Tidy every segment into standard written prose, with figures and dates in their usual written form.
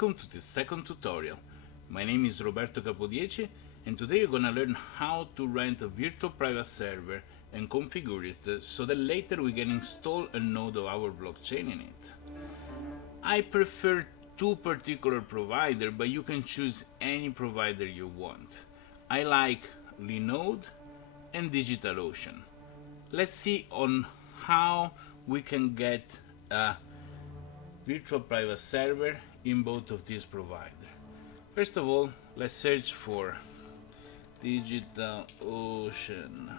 Welcome to the second tutorial. My name is Roberto Capodieci and today you're gonna learn how to rent a virtual private server and configure it so that later we can install a node of our blockchain in it. I prefer two particular providers, but you can choose any provider you want. I like Linode and Digital Ocean. Let's see on how we can get a virtual private server in both of these providers. First of all, let's search for Digital Ocean,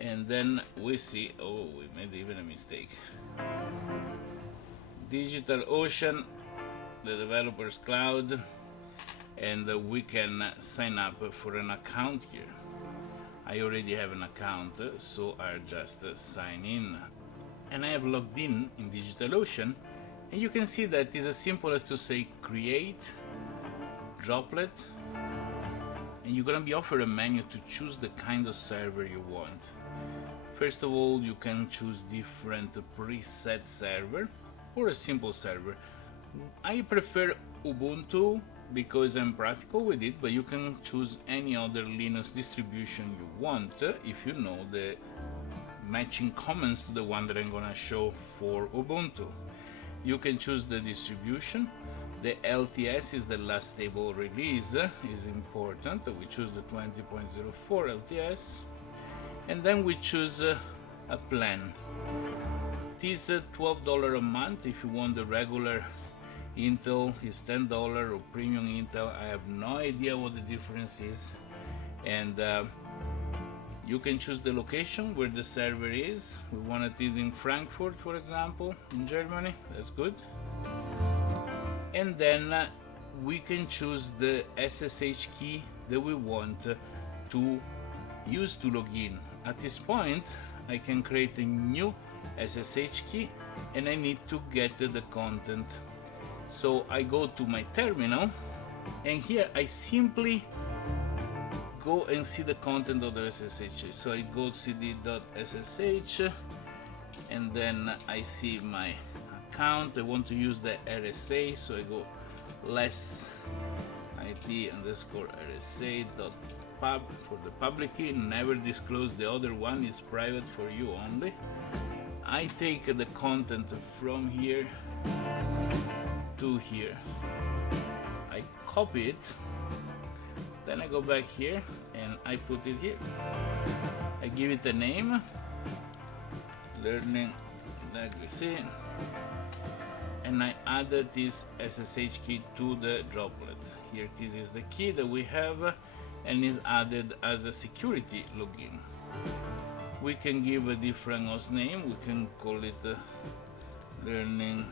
and then we see, oh, we made even a mistake. Digital Ocean, the developer's cloud, and we can sign up for an account here. I already have an account, so I'll just sign in. And I have logged in DigitalOcean, and you can see that it's as simple as to say create droplet, and you're gonna be offered a menu to choose the kind of server you want. First of all, you can choose different preset server or a simple server. I prefer Ubuntu because I'm practical with it, but you can choose any other Linux distribution you want if you know the matching comments to the one that I'm gonna show for Ubuntu. You can choose the distribution. The LTS is the last stable release, is important. We choose the 20.04 LTS, and then we choose a plan. It is $12 a month. If you want the regular Intel, is $10, or premium Intel, I have no idea what the difference is. And you can choose the location where the server is. We want it in Frankfurt, for example, in Germany. That's good. And then we can choose the SSH key that we want to use to log in. At this point, I can create a new SSH key, and I need to get the content. So I go to my terminal, and here I simply go and see the content of the SSH. So I go cd.ssh, and then I see my account. I want to use the RSA, so I go less it underscore rsa.pub for the public key. Never disclose the other one, is private for you only. I take the content from here to here. I copy it. Then I go back here and I put it here. I give it a name, learning DecBC, and I added this SSH key to the droplet. Here this is the key that we have, and is added as a security login. We can give a different host name. We can call it learning,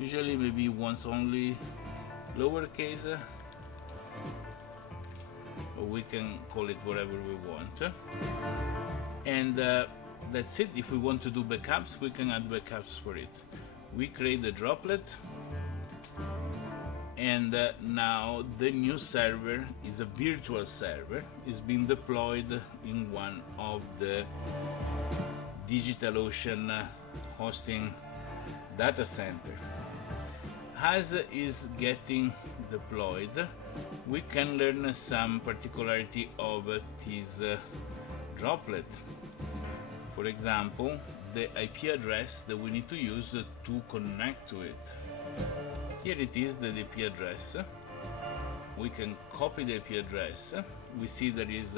usually maybe once only, lowercase, or we can call it whatever we want. And that's it. If we want to do backups, we can add backups for it. We create the droplet, and now the new server is a virtual server. It's been deployed in one of the DigitalOcean hosting data center. As is getting deployed, we can learn some particularity of this droplet. For example, the IP address that we need to use to connect to it. Here it is, the IP address. We can copy the IP address. We see there is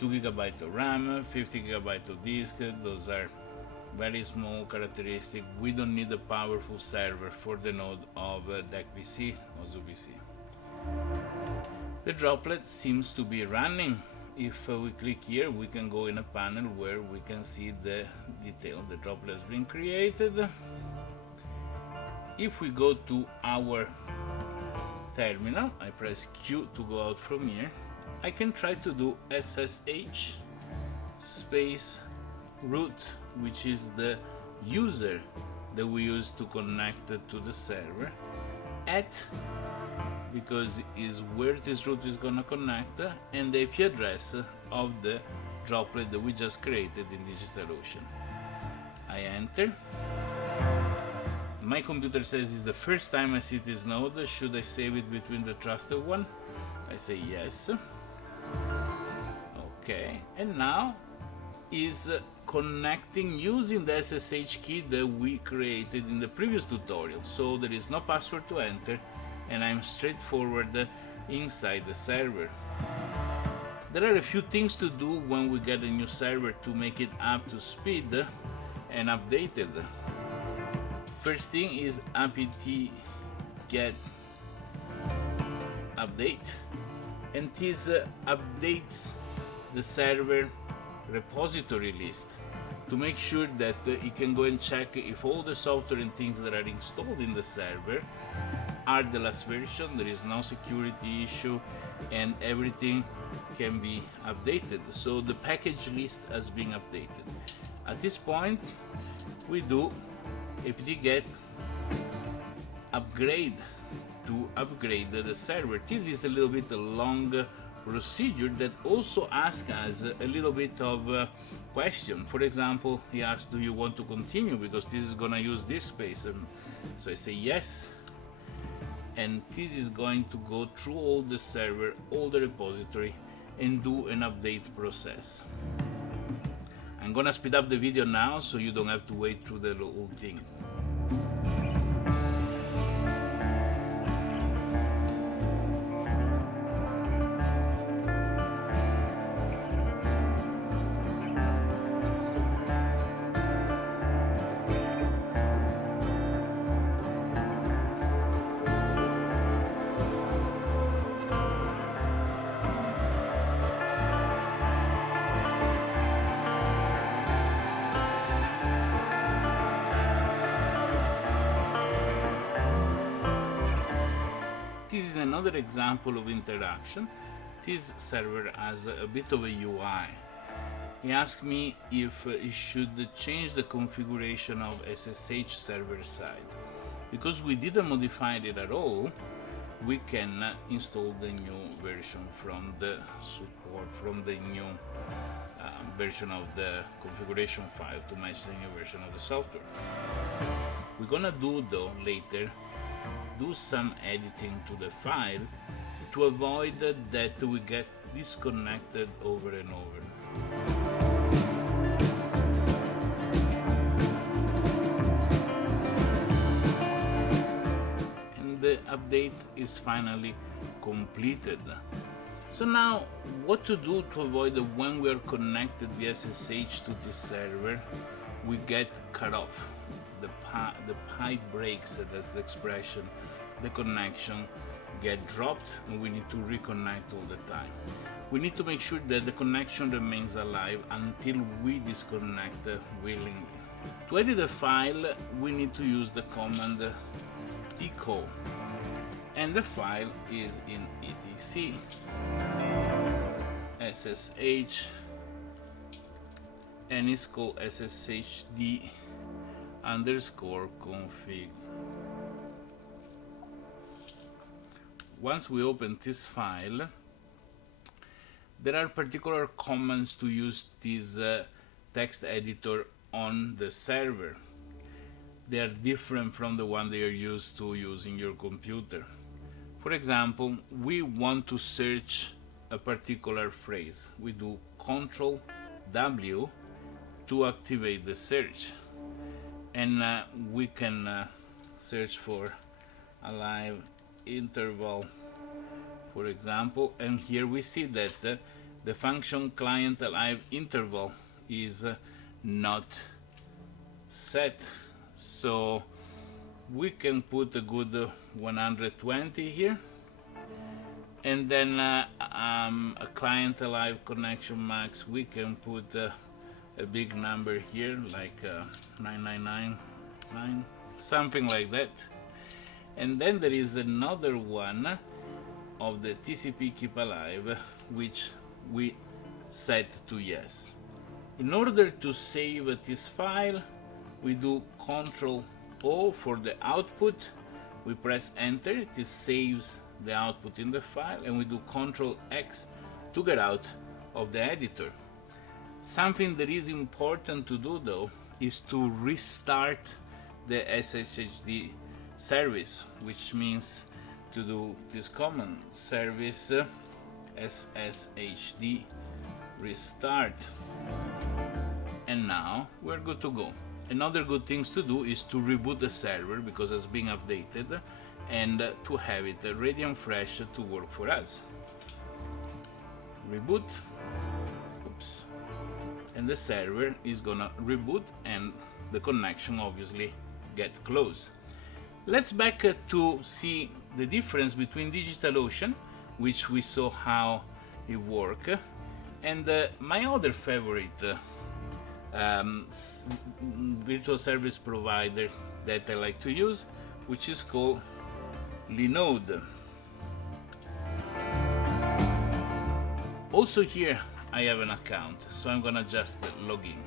2 GB of RAM, 50 GB of disk. Those are very small characteristics. We don't need a powerful server for the node of DecBC or ZooBC. The droplet seems to be running. If we click here, we can go in a panel where we can see the detail. The droplet has been created. If we go to our terminal, I press Q to go out from here. I can try to do SSH space root, which is the user that we use to connect to the server, at, because is where this root is gonna connect, and the IP address of the droplet that we just created in DigitalOcean. I enter. My computer says it's the first time I see this node. Should I save it between the trusted one? I say yes. Okay, and now is connecting using the SSH key that we created in the previous tutorial. So there is no password to enter, and I'm straightforward inside the server. There are a few things to do when we get a new server to make it up to speed and updated. First thing is apt get update, and this updates the server repository list to make sure that it can go and check if all the software and things that are installed in the server are the last version, there is no security issue, and everything can be updated. So the package list has been updated. At this point we do apt-get upgrade to upgrade the server. This is a little bit a long procedure that also asks us a little bit of a question. For example, he asks, do you want to continue because this is gonna use this space? So I say yes, and this is going to go through all the server, all the repository, and do an update process. I'm gonna speed up the video now so you don't have to wait through the whole thing. This is another example of interaction. This server has a bit of a UI. He asked me if he should change the configuration of SSH server side. Because we didn't modify it at all, we can install the new version from the support, from the new version of the configuration file to match the new version of the software. We're gonna do though later do some editing to the file to avoid that we get disconnected over and over. And the update is finally completed. So now what to do to avoid that when we are connected via SSH to this server we get cut off. The pipe breaks, that's the expression, the connection get dropped, and we need to reconnect all the time. We need to make sure that the connection remains alive until we disconnect willingly. To edit the file we need to use the command echo, and the file is in etc ssh and is called sshd _ config. Once we open this file, there are particular commands to use this text editor on the server. They are different from the one they are used to use in your computer. For example, we want to search a particular phrase. We do Ctrl W to activate the search. And we can search for alive interval, for example, and here we see that the function client alive interval is not set, so we can put a good 120 here, and then a client alive connection max we can put a big number here, like 9999, something like that. And then there is another one of the TCP keep alive, which we set to yes. In order to save this file, we do Ctrl O for the output, we press enter, it saves the output in the file, and we do Ctrl X to get out of the editor. Something that is important to do though is to restart the SSHD service, which means to do this command service SSHD restart, and now we're good to go. Another good thing to do is to reboot the server because it's being updated, and to have it ready and fresh to work for us. Reboot. Oops. And the server is gonna reboot and the connection obviously get closed. Let's back to see the difference between DigitalOcean, which we saw how it works, and my other favorite virtual service provider that I like to use, which is called Linode. Also here I have an account, so I'm gonna just log in.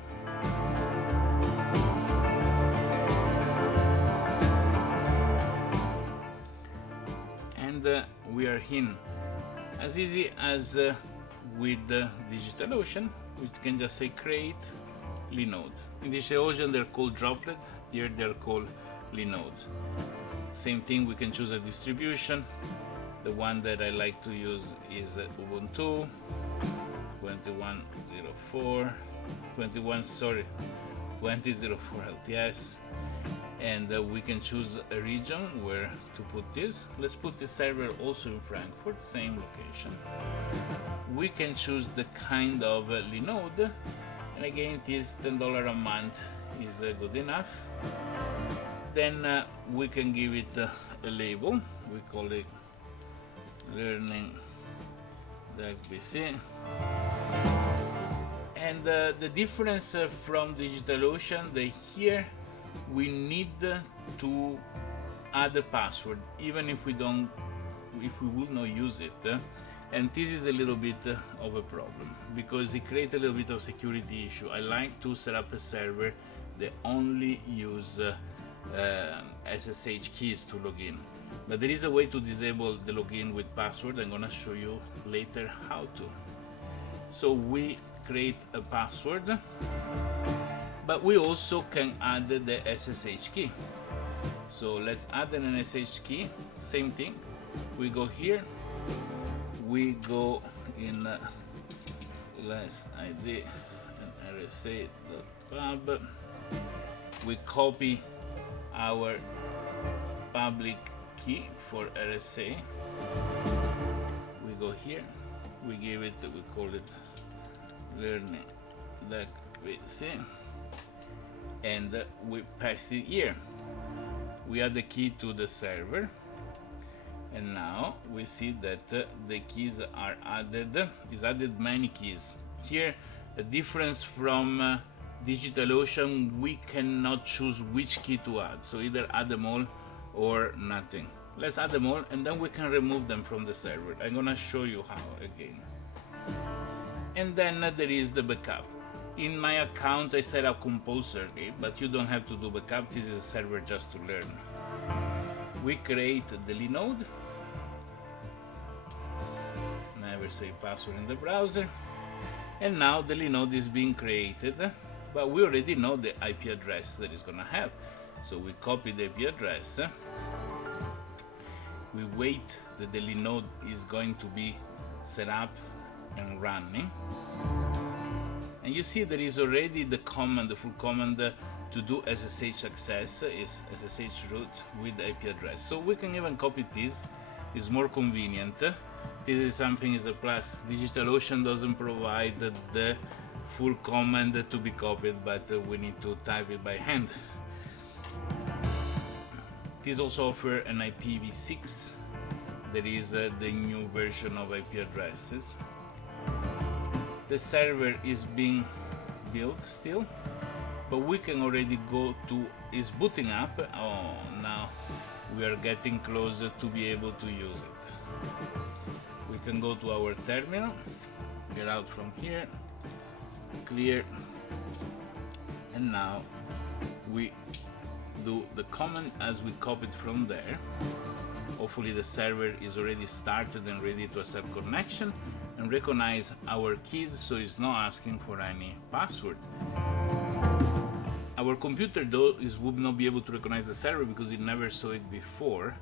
And we are in. As easy as with DigitalOcean, we can just say create Linode. In DigitalOcean they're called droplet, here they're called Linodes. Same thing, we can choose a distribution. The one that I like to use is Ubuntu 2104 LTS, and we can choose a region where to put this. Let's put the server also in Frankfurt, same location. We can choose the kind of Linode, and again it is $10 a month is good enough. Then we can give it a label. We call it learning DecBC. And the difference from DigitalOcean, here we need to add a password, even if we will not use it. And this is a little bit of a problem because it creates a little bit of security issue. I like to set up a server that only use SSH keys to log in, but there is a way to disable the login with password. I'm gonna show you later how to. So we create a password, but we also can add the SSH key. So let's add an SSH key. Same thing, we go here, we go in less ID and RSA.pub, we copy our public key for RSA, we go here, we give it, we call it learning DecBC, and we paste it here. We add the key to the server, and now we see that the keys are added. Is added many keys. Here, a difference from DigitalOcean, we cannot choose which key to add, so either add them all or nothing. Let's add them all, and then we can remove them from the server. I'm gonna show you how again. And then there is the backup. In my account I set up compulsorily, but you don't have to do backup. This is a server just to learn. We create the Linode. Never say password in the browser. And now the Linode is being created, but we already know the IP address that it's gonna have. So we copy the IP address. We wait that the Linode is going to be set up and running, and you see there is already the command, the full command to do SSH access is SSH root with the IP address. So we can even copy this, is more convenient. This is something is a plus. DigitalOcean doesn't provide the full command to be copied, but we need to type it by hand. This also offers an IPv6. There is the new version of IP addresses. The server is being built still, but we can already go to, is booting up. Oh, now we are getting closer to be able to use it. We can go to our terminal, get out from here, clear, and now we do the command as we copied from there. Hopefully the server is already started and ready to accept connection and recognize our keys, so it's not asking for any password. Our computer though would not be able to recognize the server because it never saw it before,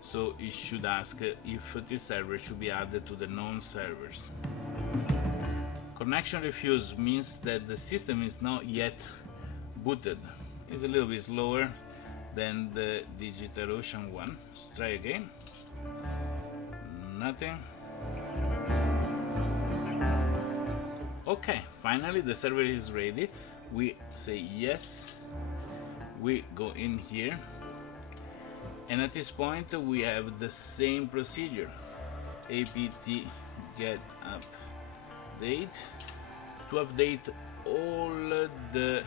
so it should ask if this server should be added to the known servers. Connection refused means that the system is not yet booted. It's a little bit slower than the Digital Ocean one. Let's try again. Nothing. Okay, finally the server is ready. We say yes, we go in here, and at this point we have the same procedure: apt get update to update all the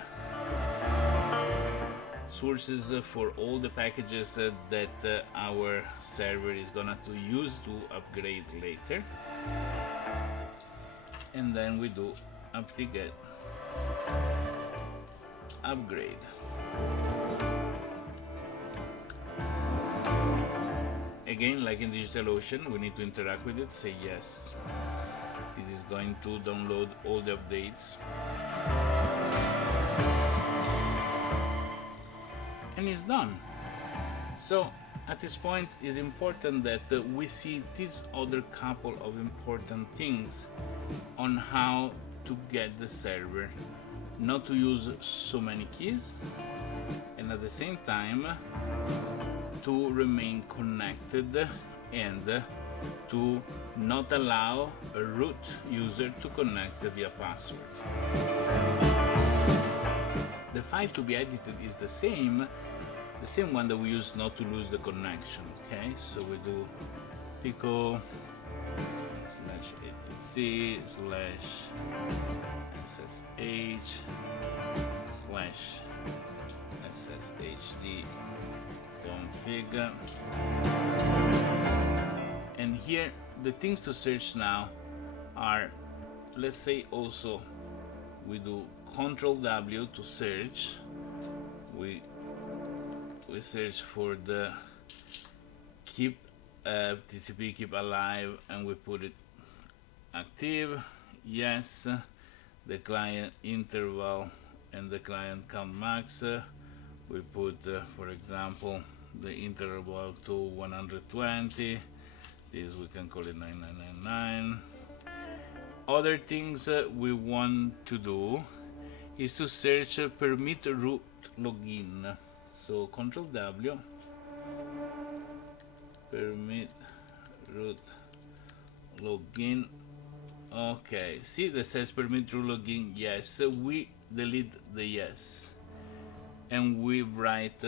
sources for all the packages that our server is gonna to use to upgrade later. And then we do apt-get upgrade. Again, like in DigitalOcean, we need to interact with it, say yes. This is going to download all the updates. And it's done. So at this point it's important that we see these other couple of important things on how to get the server not to use so many keys, and at the same time to remain connected and to not allow a root user to connect via password. The file to be edited is the same one that we use not to lose the connection. Okay, so we do pico /etc /ssh /sshd config, and here the things to search now are, let's say also we do Ctrl+W to search. We search for the keep TCP keep alive, and we put it active. Yes, the client interval and the client count max. We put, for example, the interval to 120. This we can call it 9999. Other things we want to do is to search permit root login. So Ctrl+W, permit root login. Okay, see that says permit root login yes. We delete the yes and we write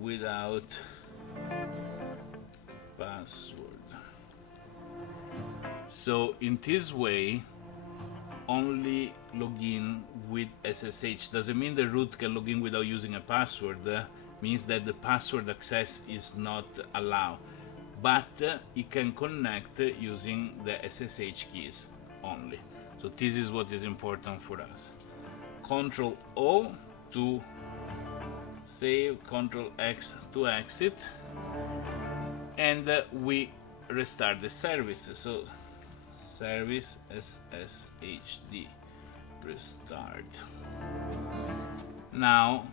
without password. So in this way only login with SSH. Doesn't mean the root can log in without using a password. Means that the password access is not allowed, but it can connect using the SSH keys only. So this is what is important for us. Ctrl+O to save, Ctrl+X to exit, and we restart the service. So service SSHD restart. Now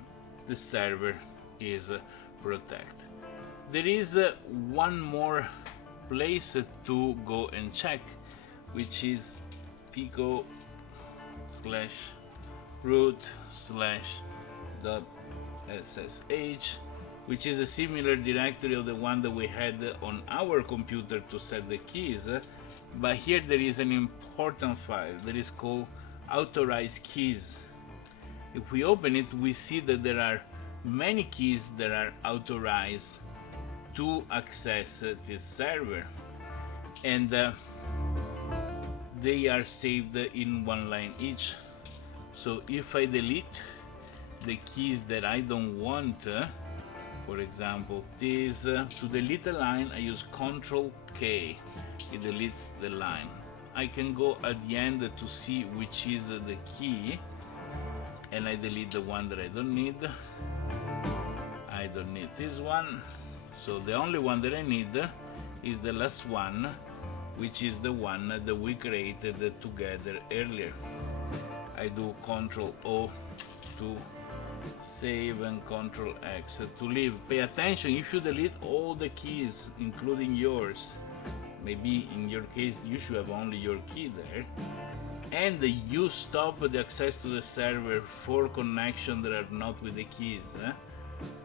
the server is protected. There is one more place to go and check, which is pico /root/.ssh, which is a similar directory of the one that we had on our computer to set the keys, but here there is an important file that is called authorized keys. If we open it, we see that there are many keys that are authorized to access this server, and they are saved in one line each. So if I delete the keys that I don't want, for example this, to delete a line I use Ctrl+K, it deletes the line. I can go at the end to see which is the key, and I delete the one that I don't need. I don't need this one, so the only one that I need is the last one, which is the one that we created together earlier. I do Control O to save and Control X to leave. Pay attention, if you delete all the keys including yours, maybe in your case you should have only your key there, and you stop the access to the server for connection that are not with the keys,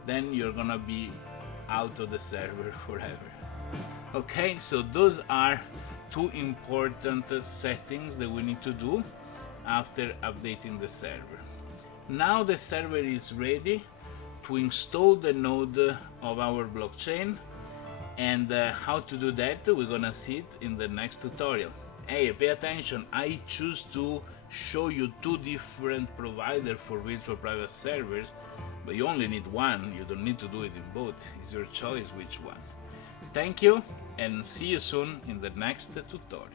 then you're gonna be out of the server forever. Okay, so those are two important settings that we need to do after updating the server. Now the server is ready to install the node of our blockchain, and how to do that we're gonna see it in the next tutorial. Hey, pay attention, I choose to show you two different providers for virtual private servers, but you only need one, you don't need to do it in both, it's your choice which one. Thank you, and see you soon in the next tutorial.